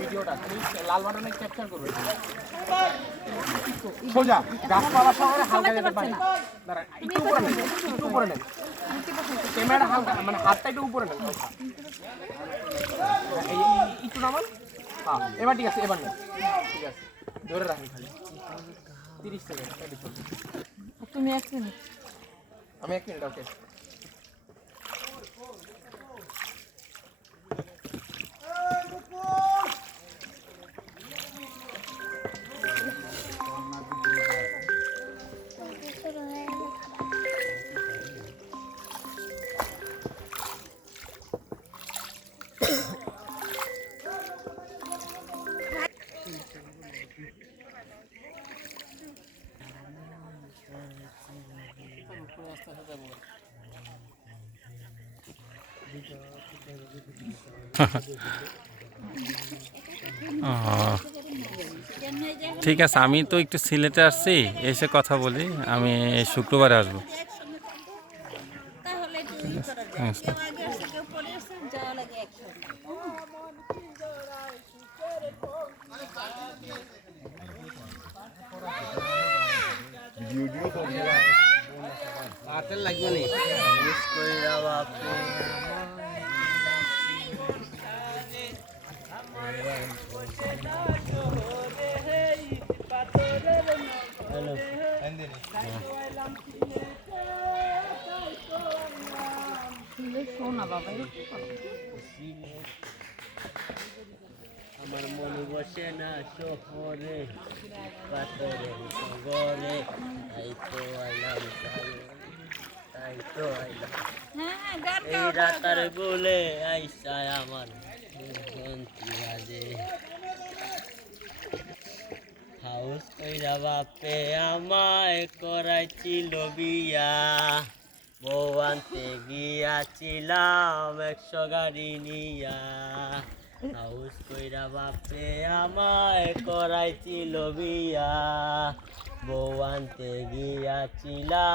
ভিডিওটা লাল বাটনে ক্যাপচার করবে সোজা গাছপালা শহরে হালকা যেতে পারে দাঁড়ান একটু উপরে নেন ক্যামেরা হালকা মানে হাতটা একটু উপরে নেন একটু নামান হ্যাঁ এবার ঠিক আছে এবার নেন ঠিক আছে ধরে রাখুন খালি 30 সেকেন্ড তুমি 1 মিনিট আমি 1 মিনিট ওকে ঠিক আছে, আমি তো একটু সিলেটে আসছি, এসে কথা বলি। আমি শুক্রবারে আসবো। লাগবে আমার মনে বসে না শহরে পাথরে গরে তাই তো আইলাম তাই তো আইলাম এই রাতার বলে আইসায় আমার বন্তি বাজে হাউস কইরা বাপে আমায় করাইছিল বিয়া বউ আনতে গিয়াছিলাম 100 গাড়ি নিয়া হাউস কইরা বাপে আমায় করাইছিল বিয়া বউ আনতে গিয়াছিলাম